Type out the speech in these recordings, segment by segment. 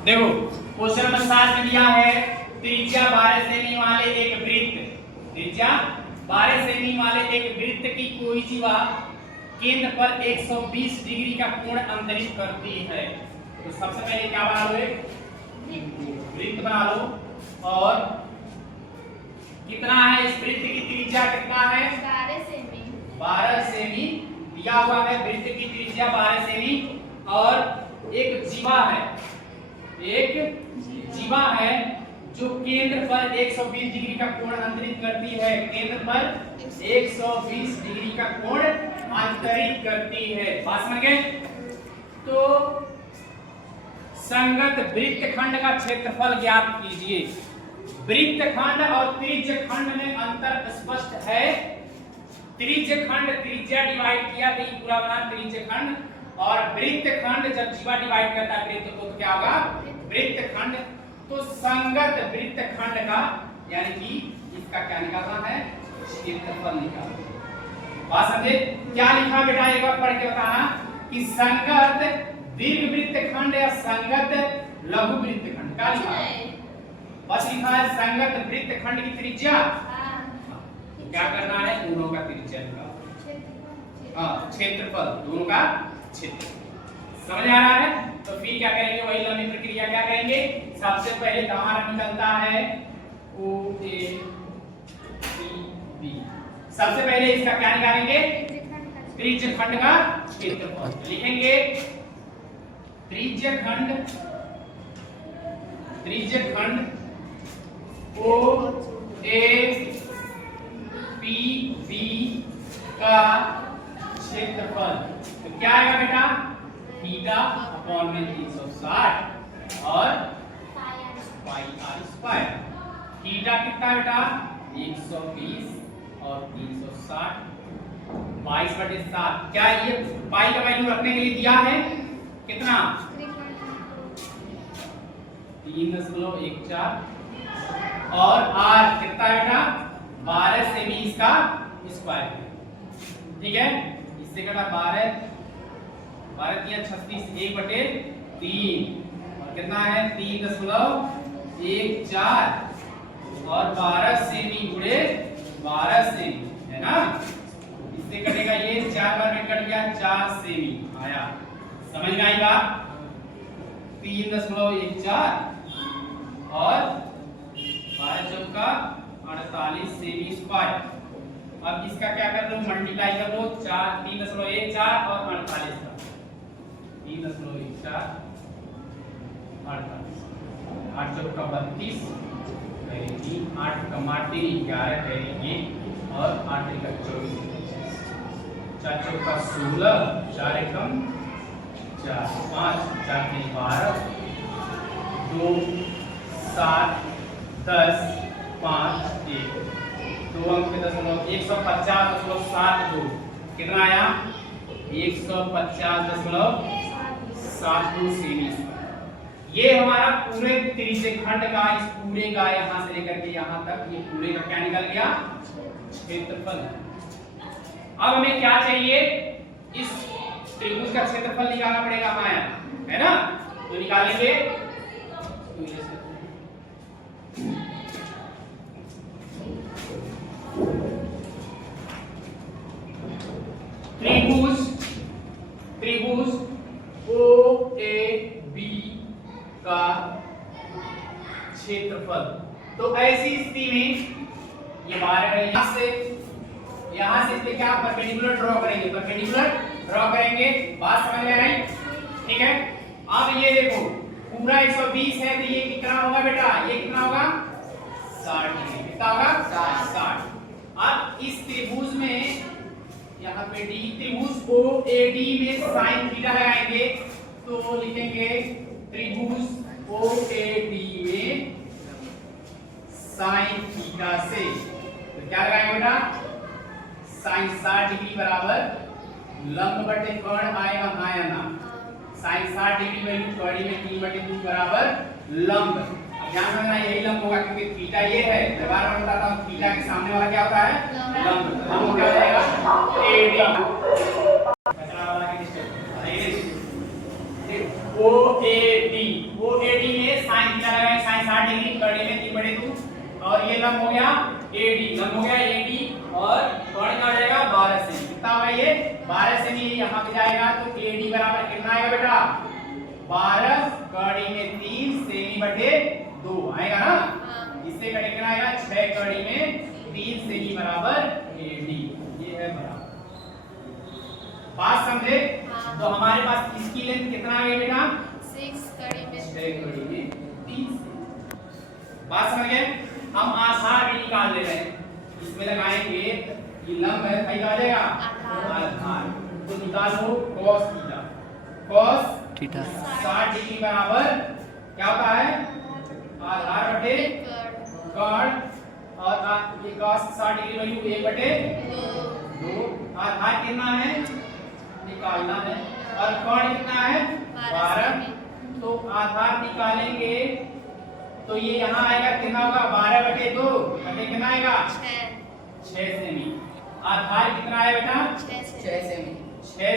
देखो question number 7 में दिया है त्रिज्या 12 सेमी वाले एक वृत्त, त्रिज्या 12 सेमी वाले एक वृत्त की कोई जीवा केंद्र पर 120 डिग्री का कोण अंतरित करती है। तो सबसे पहले क्या बना लो, वृत्त बना लो और कितना है इस वृत्त की त्रिज्या कितना है 12 सेमी दिया हुआ है। वृत्त की त्रिज्या 12 सेमी और एक जीवा है, एक जीवा है जो केंद्र पर 120 डिग्री का कोण अंतरित करती है, केंद्र पर 120 डिग्री का कोण अंतरित करती है। बात समझ गए? तो संगत वृत्तखंड का क्षेत्रफल ज्ञात कीजिए। वृत्तखंड और त्रिज्यखंड में अंतर स्पष्ट है। त्रिज्यखंड त्रिज्या डिवाइड किया तो ये पूरा बना त्रिज्यखंड, और वृत्तखंड जब जीवा डिवाइड करता है वृत्त को तो क्या होगा वृत्तखंड। तो संगत वृत्तखंड का यानी कि इसका क्या निकालना है क्षेत्रफल निकालना। बात समझे? क्या लिखा बेटा एक बार पढ़ के बताना कि संगत दीर्घ वृत्तखंड या संगत लघु वृत्तखंड क्या लिखा है? बस लिखा है संगत वृत्तखंड की त्रिज्या। क्या करना है दोनों का त्रिज्या निकालना, क्षेत्रफल दोनों का क्षेत्र। समझ आ रहा है? तो फिर क्या करेंगे वही लंबी प्रक्रिया क्या करेंगे। सबसे पहले हमारा निकलता है ओ ए सी बी। सबसे पहले इसका क्या निकालेंगे त्रिज्यखंड का क्षेत्रफल। लिखेंगे त्रिज्यखंड, त्रिज्यखंड ओ ए पी बी का क्षेत्रफल। तो क्या आएगा बेटा थीटा अपॉन में 360 और पाई आर स्क्वायर। थीटा कितना बेटा 120 और 360 22/7। क्या ये पाई का वैल्यू रखने के लिए दिया है कितना 3.14 और आर कितना बेटा 12 सेमी इसका स्क्वायर। ठीक है, इससे कटा 12 3 36 1/3 और कितना है 3.14 और 12 सेमी गुणे 12 सेमी है ना। इससे कटेगा ये 4 बार में कट गया 4 सेमी आया। समझ में आई बात? 3.14 और 12 चौका 48 सेमी स्क्वायर। अब इसका क्या कर लो मल्टीप्लाई कर लो 3.14 और 48 का 3.14 48 8 चौका 32 करेगी 8 कमा 3 11 करेगी और 8 का 24 4 चौका 16 4 एकम 4 5 4 3 12 2 7 10 5 1 2 अंक पे 150.72 कितना आया 150.72 सेमी। ये हमारा पूरे त्रिज्यखंड का इस पूरे का यहां से लेकर के यहां तक ये पूरे का क्या निकल गया क्षेत्रफल। अब हमें क्या चाहिए इस त्रिभुज का क्षेत्रफल निकालना पड़ेगा हमारा, है ना। तो निकालेंगे त्रिभुज त्रिभुज ओ ए बी का क्षेत्रफल। तो ऐसी स्थिति में ये 12 है, यहां से इस पे क्या परपेंडिकुलर ड्रॉ करेंगे, परपेंडिकुलर ड्रॉ करेंगे। बात समझ में आई? ठीक है। अब ये देखो पूरा 120 है तो ये कितना होगा बेटा, ये कितना होगा 60 डिग्री। कितना होगा 60। अब इस त्रिभुज में यहाँ पे डी त्रिभुज ओ ए डी में साइन थीटा लगाएंगे तो लिखेंगे त्रिभुज ओ ए डी में साइन थीटा से तो क्या लगाएंगे बेटा साइन 60 डिग्री बराबर लंब बटे कोण आएगा आयना। साइन 60 डिग्री वैल्यू चौड़ी में 3/2 बराबर लंब। अब ध्यान रखना यही लंब होगा क्योंकि थीटा ये है। दोबारा मैं बताता हूं थीटा के सामने वाला क्या होता है लंब। लंब क्या हो जाएगा एडी। बचा वाला की डिस्टेंस OAD में साइन थीटा लगाएंगे, साइन 60 डिग्री, कड़ी में 3/2 और ये लंब हो गया AD, लंब हो गया AD और कोण क्या हो जाएगा 12 सेमी। कितना होगा ये 12 सेमी, यहाँ पे जाएगा तो AD बराबर कितना आएगा बेटा 12 कड़ी में 3 सेमी/2 आएगा ना। इससे कटे कितना आएगा 6 कड़ी में 3 सेमी बराबर AD, ये है बराबर। बात समझे? तो हमारे पास इसकी लेंथ कितना आ गई बेटा 6 कड़ी में 3 सेमी। बात समझ गए? हम आधार भी निकाल ले रहे हैं, इसमें लगाएंगे ये लंब है भाई आ जाएगा आधार, तो निकालो cos theta, cos theta 60 degree बराबर क्या होता है आधार बटे कर्ण, और ये cos 60 डिग्री वैल्यू 1/2, आधार कितना है निकालना है और कर्ण कितना है 12, तो आधार निकालेंगे तो ये यहाँ आएगा कितना होगा 12/2 बटे कितना आएगा 6 सेमी। आधार कितना है बेटा 6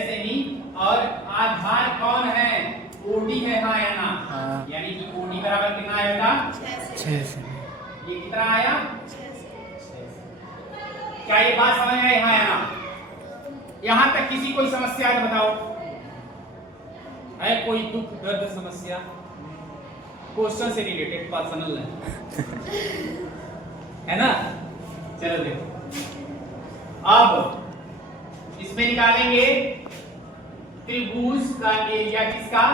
सेमी और आधार कौन है OD है हाँ या ना, यानी कि OD बराबर कितना है बेटा 6 सेमी। ये कितना आया 6। क्या ये बात समझ में आई हाँ या ना? यहां तक किसी कोई समस्या है तो बताओ, है कोई दुख दर्द समस्या क्वेश्चन से रिलेटेड पर्सनल है ना। चलो देखो अब इसमें निकालेंगे त्रिभुज का एरिया किसका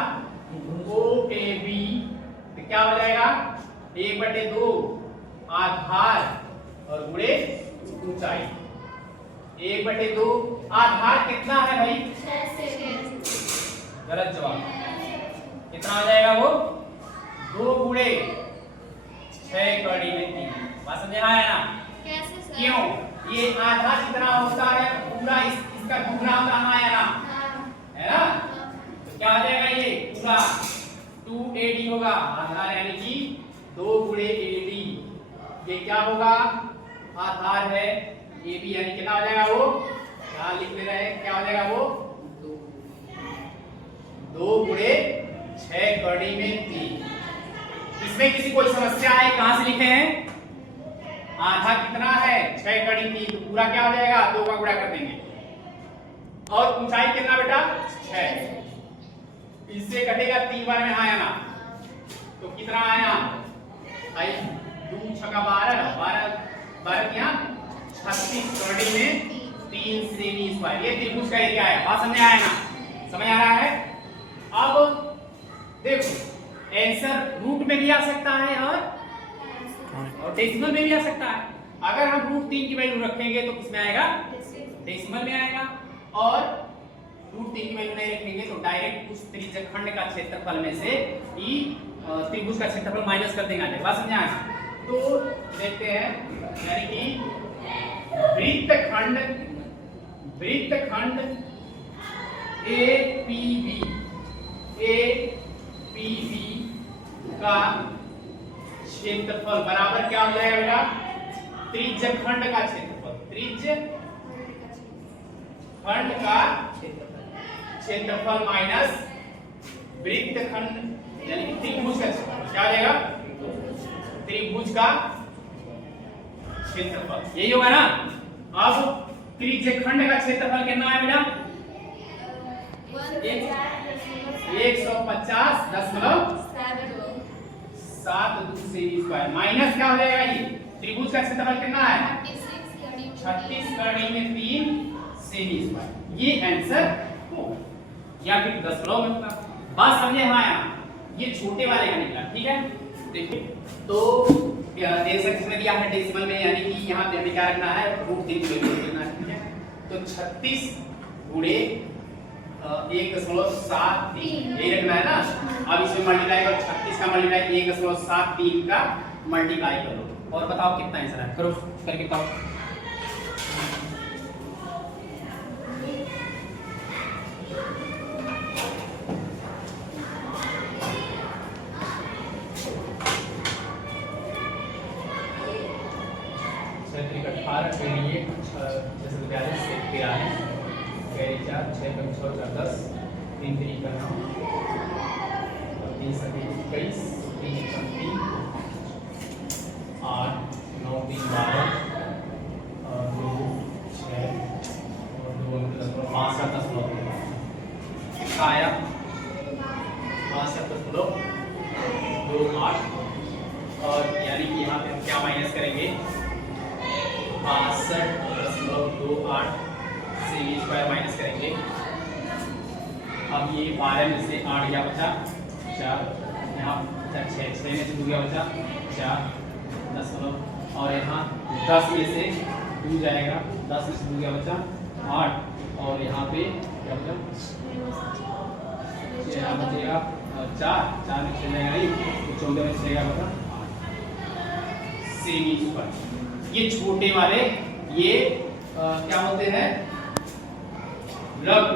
OAB, तो क्या हो जाएगा 1/2 आधार और गुणे ऊंचाई 1/2। आधार कितना है भाई 6 गलत जवाब, कितना आ जाएगा वो 2 गुणे 6 कड़ी में 3। बात समझ आया ना? कैसे सर? क्यों ये आधार कितना होता है पूरा इसका दुगना होता है ना, है ना। तो क्या आ जाएगा ये पूरा 2AD होगा आधार, यानी कि 2 गुणे AD। ये क्या होगा आधार है AB, यानी कितना हो जाएगा वो क्या लिख ले रहे हैं, क्या हो जाएगा वो 2 गुणे 6 कड़ी में 3। इसमें किसी कोई समस्या है कहां से लिखे हैं आधार कितना है 6 कड़ी 3, तो पूरा क्या हो जाएगा 2 का गुणा कर देंगे और ऊंचाई कितना बेटा 6, इससे कटेगा 3 बार में आया ना, तो कितना आया भाई 2 6 12 क्या 36 कड़ी में 3 सेमी स्क्वायर। ये त्रिभुज का एरिया है। बात समझ आया ना? समझ आ रहा है? अब देखो आंसर रूट में भी आ सकता है और डेसिमल में भी आ सकता है। अगर हम √3 की वैल्यू रखेंगे तो किसमें आएगा डेसिमल में आएगा, और √3 की वैल्यू नहीं रखेंगे तो डायरेक्ट उस त्रिज्यखंड का क्षेत्रफल में से ई त्रिभुज का क्षेत्रफल माइनस कर देंगे। बात समझ आया? तो देखते हैं, यानी कि वृत्तखंड APB का क्षेत्रफल बराबर क्या हो जाएगा बेटा त्रिज्यखंड का क्षेत्रफल, त्रिज्यखंड का क्षेत्रफल माइनस वृत्तखंड यानी त्रिभुज का क्षेत्रफल। क्या हो जाएगा त्रिभुज का क्षेत्रफल, यही होगा ना। अब त्रिज्यखंड का क्षेत्रफल कितना है बेटा 150.72 सेमी स्क्वायर माइनस क्या हो जाएगा ये त्रिभुज का क्षेत्रफल कितना है 36 कड़ी में 3 सेमी स्क्वायर। ये आंसर हो या फिर 10 में होगा। बात समझे हाँ यार? ये छोटे वाले का निकला, ठीक है। देखिए तो इसमें दिया है डेसिमल में, यानी कि यहाँ पे हमें क्या रखना है √3 की वैल्यू रखना है, ठीक है। तो 36 गुणे 1.73 ये रखना है ना। अब इसमें मल्टीप्लाई करो 36 का मल्टीप्लाई 1.73 का मल्टीप्लाई करो और बताओ कितना आंसर है, करो करके बताओ। 21 8 9 3 12 और 2 6 और 2 5 7 10 आया 5 7 10 2 8 और यानी कि यहाँ पे हम क्या माइनस करेंगे 62.28 से ये स्क्वायर माइनस करेंगे। अब ये 12 में से 8 क्या बचा 4 यहाँ 6 में से 2 क्या बचा 4 10 और यहाँ 10 में से 2 जाएगा 10 में से 2 क्या बचा 8 और यहाँ पे क्या बचा यहाँ बचेगा 4 में से जाएगा नहीं तो 14 में से क्या बचा 8 सेमी स्क्वायर। ये छोटे वाले ये क्या होते हैं लघु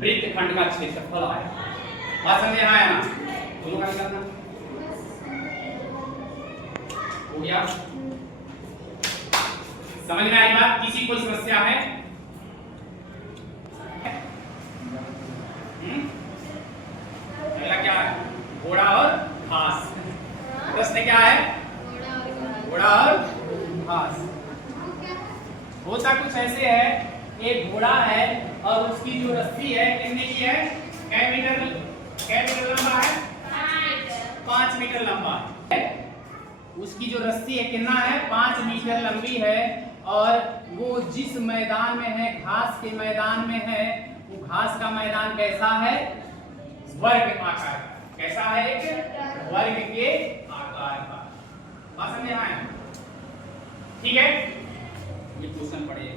वृत्तखंड का क्षेत्रफल आया। बात समझ में आया ना दोनों का निकालना हो गया। समझ में आई बात किसी कोई समस्या है पहला क्या है घोड़ा और घास प्रश्न क्या है घोड़ा और घास। होता कुछ ऐसे है एक घोड़ा है और उसकी जो रस्सी है कितने की है कै मीटर लंबा है 5 मीटर लंबा है। उसकी जो रस्सी है कितना है 5 मीटर लंबी है और वो जिस मैदान में है घास के मैदान में है वो घास का मैदान कैसा है वर्ग आकार का। कैसा है एक वर्ग के आकार का। बात समझ में आया ठीक है। ये क्वेश्चन पढ़िए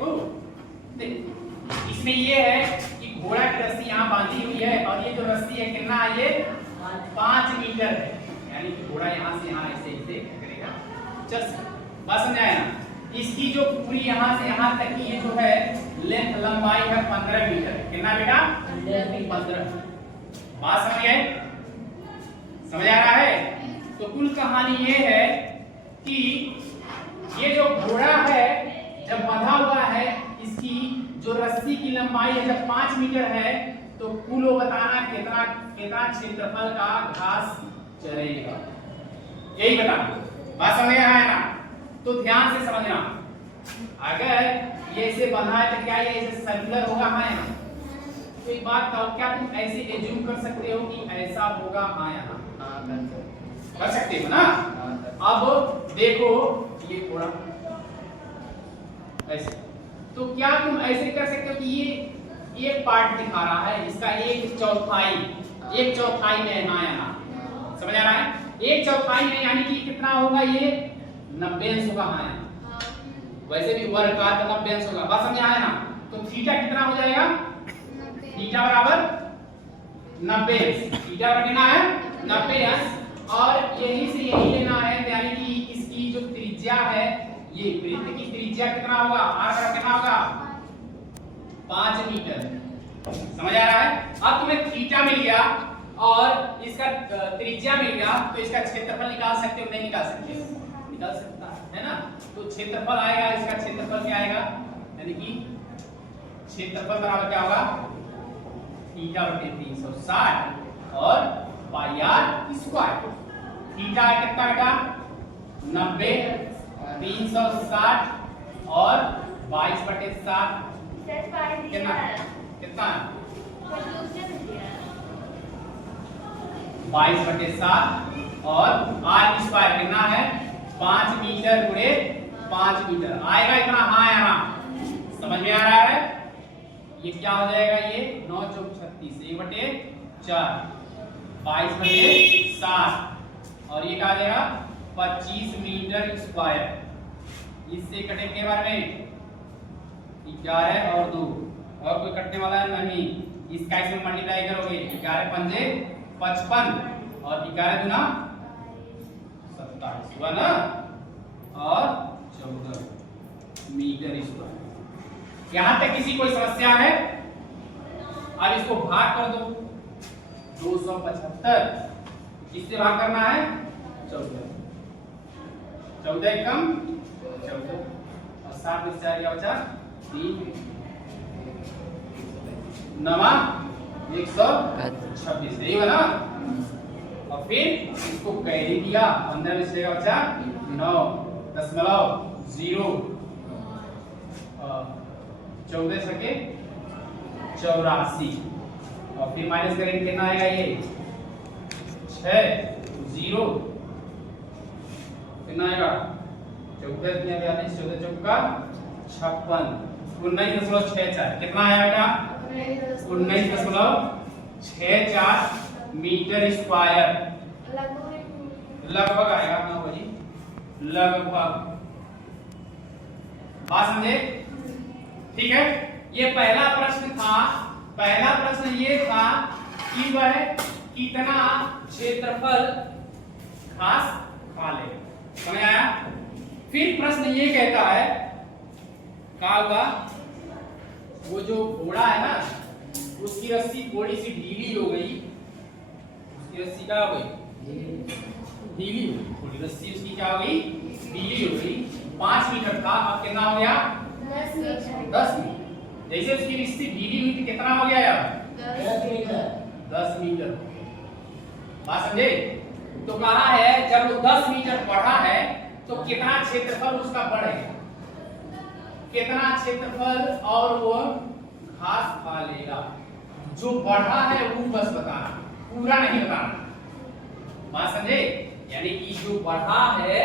इसमें ये है कि घोड़ा की रस्सी यहाँ बांधी हुई है और ये जो रस्सी है कितना है ये 5 मीटर है यानी कि घोड़ा यहाँ से यहाँ ऐसे करेगा चल बात समझ आया ना। इसकी जो पूरी यहाँ से यहाँ तक की ये जो है लेंथ लंबाई है 15 मीटर। कितना बेटा 15। बात समझ आए समझ आ रहा है। तो कुल कहानी ये है कि ये जो घोड़ा है जब बंधा हुआ है इसकी जो रस्सी की लंबाई है जब 5 मीटर है तो कुल वो बताना कितना क्षेत्रफल का घास चरेगा यही बताना। बात समझ में आया ना। तो ध्यान से समझना अगर ये ऐसे बंधा है तो क्या ये ऐसे सर्कुलर होगा हाँ यहाँ। तो एक बात बताओ क्या तुम ऐसे एज्यूम कर सकते हो कि ऐसा होगा हाँ यहाँ कर सकते हो ना। अब देखो ये थोड़ा ऐसे तो क्या तुम ऐसे कर सकते हो कि ये एक पार्ट दिखा रहा है इसका 1/4 में है यहाँ समझ आ रहा है 1/4 में यानी कि कितना होगा ये 90 अंश होगा हाँ वैसे भी वर्गाकार का 90 अंश होगा। बात समझ आया ना। तो थीटा कितना हो जाएगा थीटा बराबर 90 अंश थीटा बराबर कितना है 90 अंश और यही से यही लेना है यानी कि इसकी जो त्रिज्या है ये वृत्त की त्रिज्या कितना होगा आर का कितना होगा 5 मीटर। समझ आ रहा है। अब तुम्हें थीटा मिल गया और इसका त्रिज्या मिल गया तो इसका क्षेत्रफल निकाल सकते हो नहीं निकाल सकते निकाल सकता है ना। तो क्षेत्रफल आएगा इसका क्षेत्रफल क्या आएगा यानी कि क्षेत्रफल बराबर क्या होगा थीटा बटे 360 और पाई आर स्क्वायर। थीटा कितना बेटा 90 360 और 22/7 कितना 22/7 और आर स्क्वायर कितना है 5 मीटर गुणे 5 मीटर आएगा इतना हाँ यहाँ समझ में आ रहा है। ये क्या हो जाएगा ये 9 चौक 36 1/4 22/7 और ये क्या आ जाएगा 25 मीटर स्क्वायर। इससे कटे के बारे में 11 और 2 और कोई कटने वाला है नहीं इसका इसमें मल्टीप्लाई करोगे 11 पंजे 55 और 11 दूना 27 हुआ ना और 14 मीटर स्क्वायर। यहां तक किसी कोई समस्या है। अब इसको भाग कर दो 275 किससे भाग करना है 14 कम 14 और 7 में 4 क्या बचा 3 9 126 यही होगा ना। और फिर इसको कैरी दिया, अंदर में चलेगा बच्चा 9.0 14 छके 84 और फिर माइनस करेंगे कितना आएगा ये 6 0 कितना आएगा 14 चौका 56 19.64 कितना आया बेटा 19.64 मीटर स्क्वायर लगभग आएगा ना भाई लगभग। बात समझे? ठीक है, ये पहला प्रश्न था। पहला प्रश्न ये था कि वह कितना क्षेत्रफल घास खा ले। समझ आया? फिर प्रश्न ये कहता है का वो जो घोड़ा है ना उसकी रस्सी थोड़ी सी ढीली हो गई, उसकी रस्सी क्या हो गई ढीली हो गई, थोड़ी रस्सी उसकी क्या हो गई ढीली हो गई। 5 मीटर था, अब कितना हो गया 10 मीटर। जैसे उसकी रस्सी ढीली हुई थी कितना हो गया यार 10 मीटर। बात समझे? तो कहा है जब वो 10 मीटर बढ़ा है तो कितना क्षेत्रफल उसका बढ़ेगा, कितना क्षेत्रफल और वो घास खा लेगा। जो बढ़ा है वो बस बताना, पूरा नहीं बताना। बात समझे? यानी कि जो बढ़ा है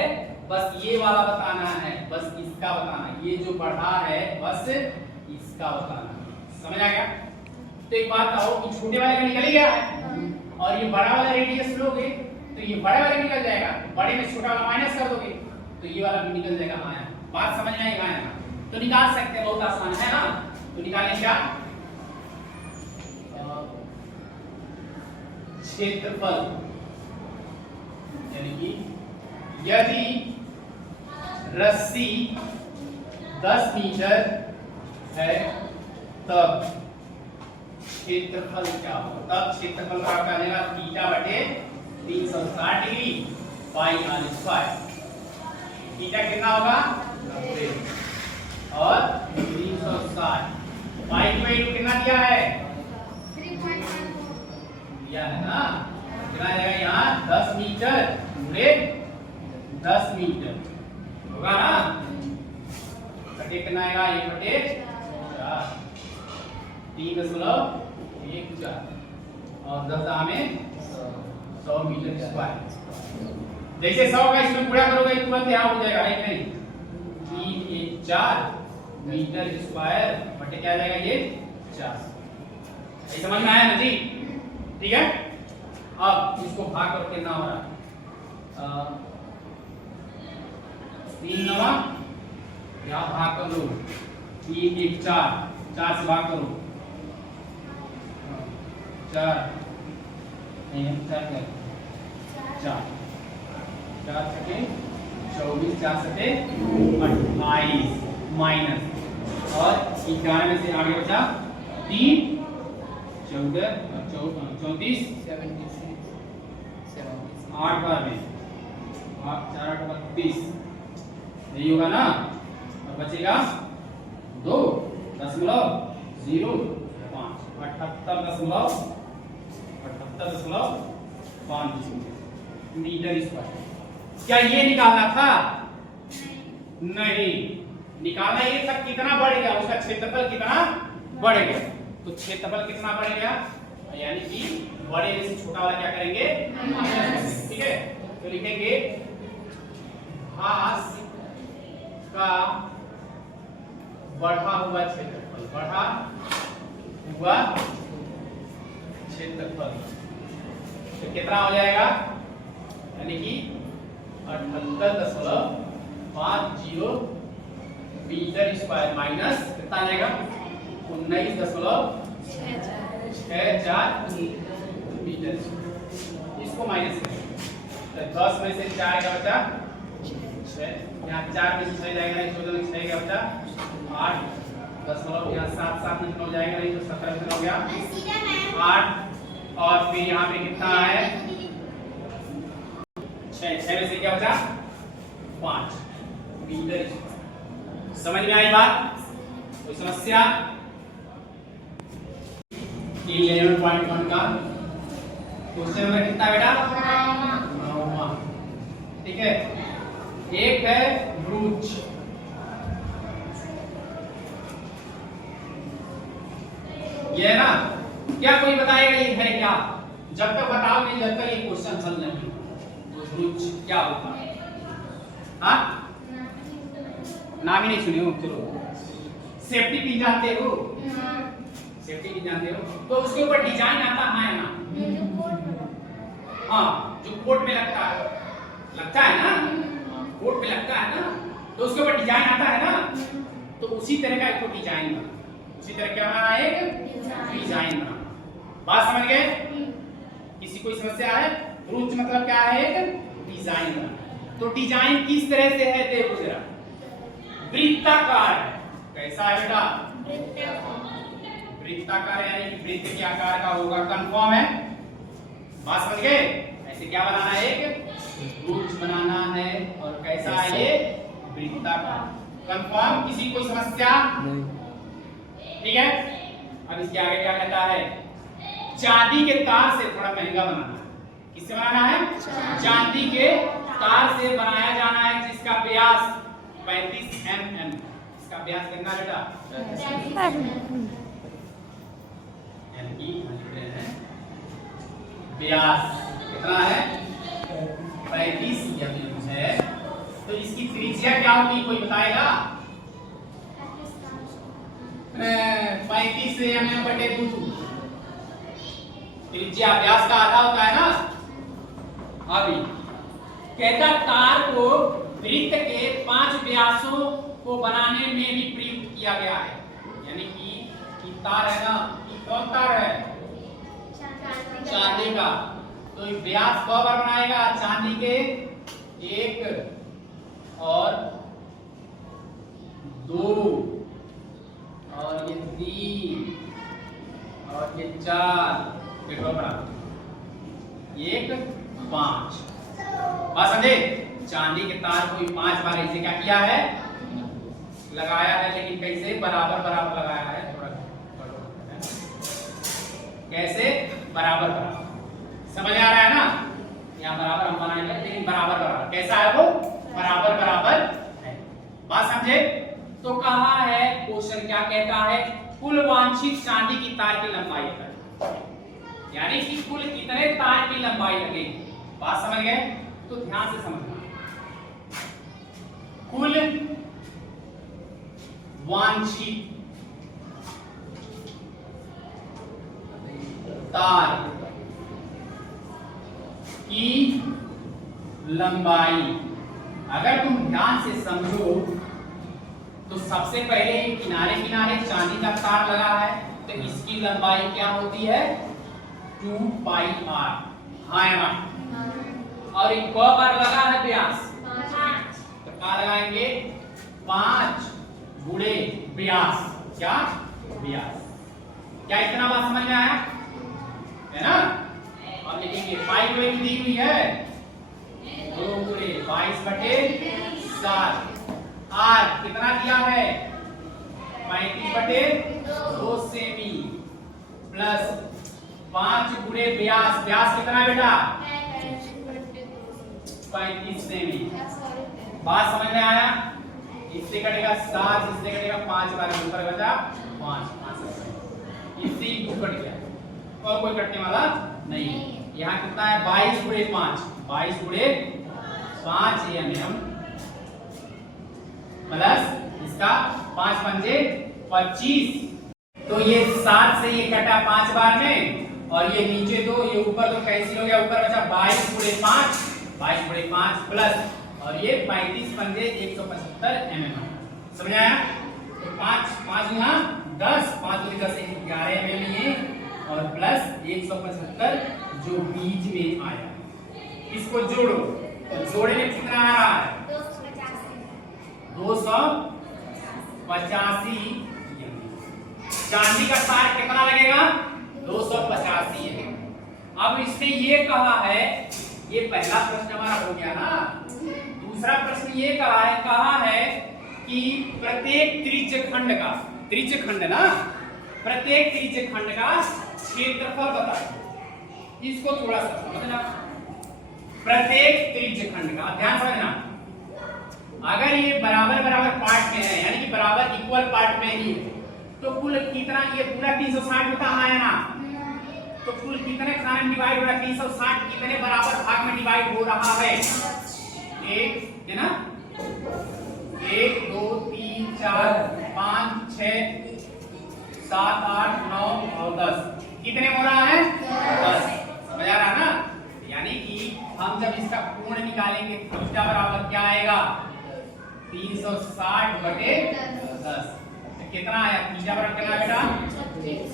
बस ये वाला बताना है, बस इसका बताना, ये जो बढ़ा है बस इसका बताना। समझ आ गया? तो एक बात कहो कि छोटे वाले का निकल ही गया है और ये बड़ा वाला रेडियस लोगे तो ये बड़े वाले निकल जाएगा, बड़े में छोटा वाला माइनस कर दोगे तो ये वाला भी निकल जाएगा। आया बात समझ में आएगा? आया तो निकाल सकते हैं, बहुत आसान है ना। तो निकालें क्या क्षेत्रफल, यानी कि यदि रस्सी 10 मीटर है तब क्षेत्रफल क्या होगा। तब क्षेत्रफल का आपका आएगा थीटा बटे 360 डिग्री पाई आर स्क्वायर। थीटा कितना होगा 90 और 360 पाई की वैल्यू कितना दिया है 3.14 दिया है ना। कितना आएगा यहाँ 10 मीटर पूरे 10 मीटर होगा ना। बटे कितना आएगा 1/4 3.14 और 10 में 100 मीटर स्क्वायर। जैसे 100 का इसमें पूरा करोगे तुरंत यहाँ हो जाएगा, है नहीं 314 मीटर स्क्वायर बटे क्या आ जाएगा ये 50। ये समझ में आया ना जी? ठीक है, अब इसको भाग करो कितना हो रहा है 3 9 यहाँ भाग कर लो 3 1 4 4 से भाग करो 4 नहीं 4 4 सके 24 4 सके 28 माइनस और 91 से आगे बचा 3 14 34 8 बार में 4 8 32 यही होगा ना। और बचेगा 2.05 78.5 मीटर स्क्वायर। क्या ये निकालना था? नहीं, निकालना ये था कितना बढ़ गया उसका क्षेत्रफल कितना बढ़ गया। तो क्षेत्रफल कितना बढ़ गया यानी कि बड़े में से छोटा वाला क्या करेंगे ठीक है। तो लिखेंगे घास का बढ़ा हुआ क्षेत्रफल, बढ़ा हुआ क्षेत्रफल तो कितना हो जाएगा यानी कि 78.50 मीटर स्क्वायर माइनस कितना आ जाएगा 19.64 मीटर। इसको माइनस करेंगे तो 10 में से 4 का बचा 6, यहाँ 4 में से 6 जाएगा नहीं 14 में 6 का बचा 8 यहाँ 7 में हो जाएगा नहीं तो 17 में हो गया 8 और फिर यहाँ पे कितना है 6 में से क्या बचा 5 मीटर। समझ में आई बात? कोई समस्या? 11.1 का क्वेश्चन नंबर कितना बेटा? 9वां। ठीक है, एक है ब्रूच, ये है ना। क्या कोई बताएगा ये है क्या? जब तक बताओ नहीं, जब तक ये क्वेश्चन हल नहीं। तो ब्रूच क्या होता है? हाँ, नाम ही नहीं सुने हो? चलो, सेफ्टी पिन जानते हो? सेफ्टी पिन जानते हो? तो उसके ऊपर डिजाइन आता है ना? हाँ, जो कोट में लगता है ना, कोट में लगता है ना, तो उसके ऊपर डिजाइन आता है ना, तो उसी तरह का एक डिजाइन बना, उसी तरह क्या बनाना है? एक डिजाइन बना। बात समझ गए? किसी कोई समस्या है? ब्रूच मतलब क्या है? एक डिजाइन बना। तो डिजाइन किस तरह से है देखो जरा, वृत्ताकार है। कैसा है बेटा? वृत्ताकार, यानी कि वृत्त के आकार का होगा, कंफर्म है? बात समझ गए? ऐसे क्या बनाना है? एक ब्रूच बनाना है। और कैसा है ये? वृत्ताकार, कंफर्म? किसी कोई समस्या नहीं? ठीक है, अब इसके आगे क्या कहता है? चांदी के तार से थोड़ा महंगा बनाना है। किससे बनाना है? चांदी के तार से बनाया जाना है, जिसका व्यास 35 mm। इसका व्यास कितना बेटा? 35 व्यास कितना है? 35 mm है। तो इसकी त्रिज्या क्या होगी, कोई बताएगा? 35 mm बटे 2। त्रिज्या व्यास का आधा होता है ना। अभी कहता तार को वृत्त के 5 व्यासों को बनाने में भी प्रयुक्त किया गया है। यानी कि तार है ना, कि कौन तार है? चांदी का। तो व्यास कौ बार बनाएगा? चांदी के 1 और 2 और ये 3 और ये 4, 1 5। बात समझे? चांदी के तार को 5 बार ऐसे क्या किया है? लगाया है, लेकिन कैसे? बराबर बराबर लगाया है। थोड़ा कैसे? बराबर बराबर। समझ आ रहा है ना? यहाँ बराबर हम बनाएंगे, लेकिन बराबर बराबर कैसा है वो? बराबर बराबर है। बात समझे? तो कहा है, क्वेश्चन क्या कहता है? कुल वांछित चांदी की तार की लंबाई है, यानी कि कुल कितने तार की लंबाई लगेगी। बात समझ गए? तो ध्यान से समझना, कुल वांछित तार की लंबाई, अगर तुम ध्यान से समझो तो सबसे पहले किनारे किनारे चांदी का तार लगा है, तो इसकी लंबाई क्या होती है? 2 पाई r। हाँ या ना? और एक बार लगा है व्यास, तो क्या लगाएंगे? 5 गुणे व्यास। क्या? व्यास। क्या इतना बात समझ में आया है ना? और लिखेंगे पाई की वैल्यू दी हुई है 2 गुणे 22 बटे 7। r कितना दिया है? 35 बटे 2 सेमी प्लस 5 गुणे व्यास। व्यास कितना बेटा? 35 सेमी। बात समझ में आया? इससे कटेगा 7, इससे कटेगा 5 बार ऊपर बचा 5, इससे ही 2 कट गया, और कोई कटने वाला नहीं। यहाँ कितना है? 22 गुणे 5, 22 गुणे 5 mm प्लस इसका 5 पंजे 25। तो ये 7 से ये कटा 5 बार में, और ये नीचे 2, ये ऊपर 2 कैंसिल हो गया, ऊपर बचा 22 गुणे 5, 22 गुणे 5 प्लस, और ये 35 पंजे 175 mm। समझ आया? तो 5 यहाँ 10, 5 दूनी 10, 11 mm ये, और प्लस 175 जो बीच में आया, इसको जोड़ो। तो जोड़े में कितना आ रहा है? 285। चांदी का तार कितना लगेगा? 285 है। अब इसने ये कहा है, ये पहला प्रश्न हमारा हो गया ना। दूसरा प्रश्न ये कहा है कि प्रत्येक त्रिज्यखंड का, त्रिज्यखंड ना, प्रत्येक त्रिज्यखंड का क्षेत्रफल बताओ। इसको थोड़ा सा समझना। प्रत्येक त्रिज्य खंड का ध्यान समझना, अगर ये बराबर बराबर पार्ट में है, यानी कि बराबर इक्वल पार्ट में ही है, तो कुल कितना, ये पूरा 360 होता है ना, तो कुल कितने खाने में डिवाइड हो रहा है? 360 कितने बराबर भाग में डिवाइड हो रहा है? एक है ना, 1 2 3 4 5 6 7 8 9 और 10 कितने हो रहा है? 10। समझ आ रहा है ना? यानी कि हम जब इसका पूर्ण निकालेंगे थीटा बराबर क्या आएगा? 360 बटे 10। कितना आया? थीटा बराबर कितना बेटा? 36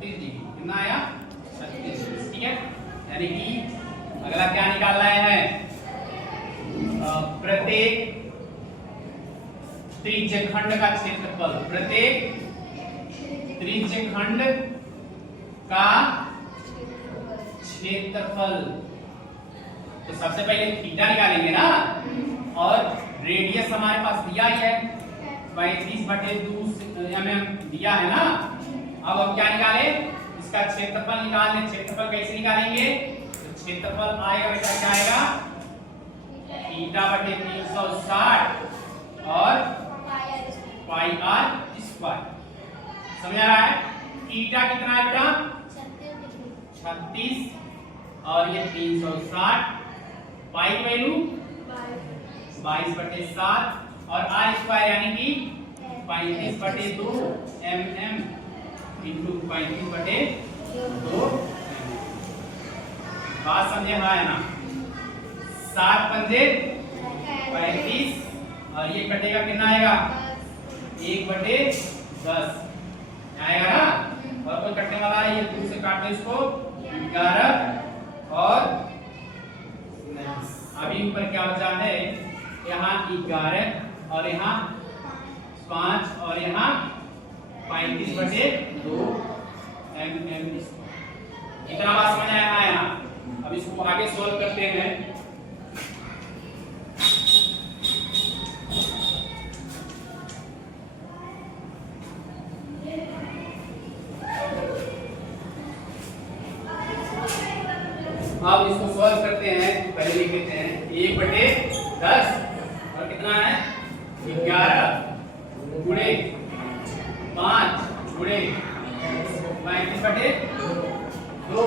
डिग्री। कितना आया? 36। ठीक है, यानी कि अगला क्या निकाल रहे हैं? प्रत्येक त्रिज्य खंड का क्षेत्रफल, प्रत्येक त्रिज्य खंड का क्षेत्रफल। तो सबसे पहले थीटा निकालेंगे ना, और रेडियस हमारे पास दिया ही है 35/2 mm दिया है ना। अब हम क्या निकाले? इसका क्षेत्रफल निकालने। क्षेत्रफल कैसे निकालेंगे? तो क्षेत्रफल आएगा बेटा, क्या आएगा? थीटा बटे 360 और पाई आर स्क्वायर। समझ आ रहा है? थीटा कितना है बेटा? 36 और ये 360, पाई की वैल्यू 22/7 और आर स्क्वायर यानी कि 35/2 mm इंटू 35/2। बात समझे है ना? 7 पंजे 35 और ये कटेगा, कितना आएगा? 1/10 आएगा ना। और कोई कटने वाला है, ये 2 से काट दो इसको, 11 और अभी ऊपर क्या बचा है? यहाँ 11 और यहाँ 5 और यहाँ 35/2 mm। इतना बात समझ आया है ना? अब इसको आगे सॉल्व करते हैं। अब इसको सॉल्व करते हैं। पहले लिख लेते हैं 1/10 और कितना है? 11 गुणे 5 गुणे 35/2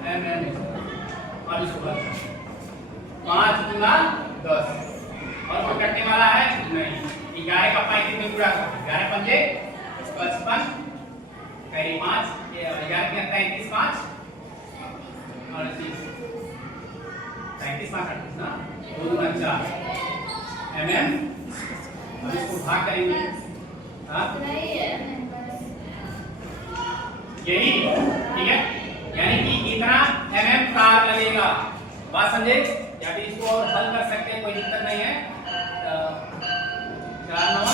mm। अब इसको 5 गुना 10 और कोई कटने वाला है नहीं। 11 का 5 कितने गुणा? 11 पंजे 55, करीब 5, 11 के 33 5 और 35 ना, 2 गुना 4 mm। अब इसको भाग करेंगे, हाँ यही, ठीक है, यानी कि इतना mm तार लगेगा। बात समझे? या फिर इसको और हल कर सकते हैं, कोई दिक्कत नहीं है। 4 9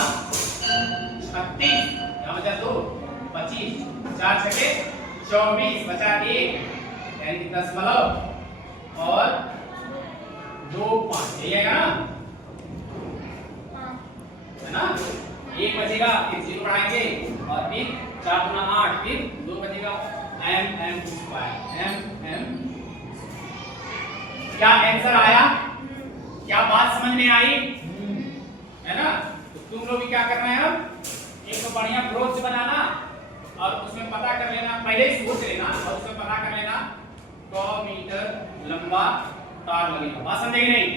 36, यहाँ बचा 2 25, 4 6 24 बचा 1 यानी कि 10 और 2 5 यही आएगा ना, है ना? 1 बचेगा, फिर 0 बढ़ाएंगे और फिर 4 गुना 8, फिर 2 बचेगा mm स्क्वायर mm। क्या आंसर आया? क्या बात समझ में आई? है ना? तो तुम लोग भी क्या करना है? अब एक तो बढ़िया ब्रोच बनाना और उसमें पता कर लेना, पहले ही सोच लेना और उसमें पता कर लेना 100 मीटर लंबा तार लगेगा। बात समझे कि नहीं?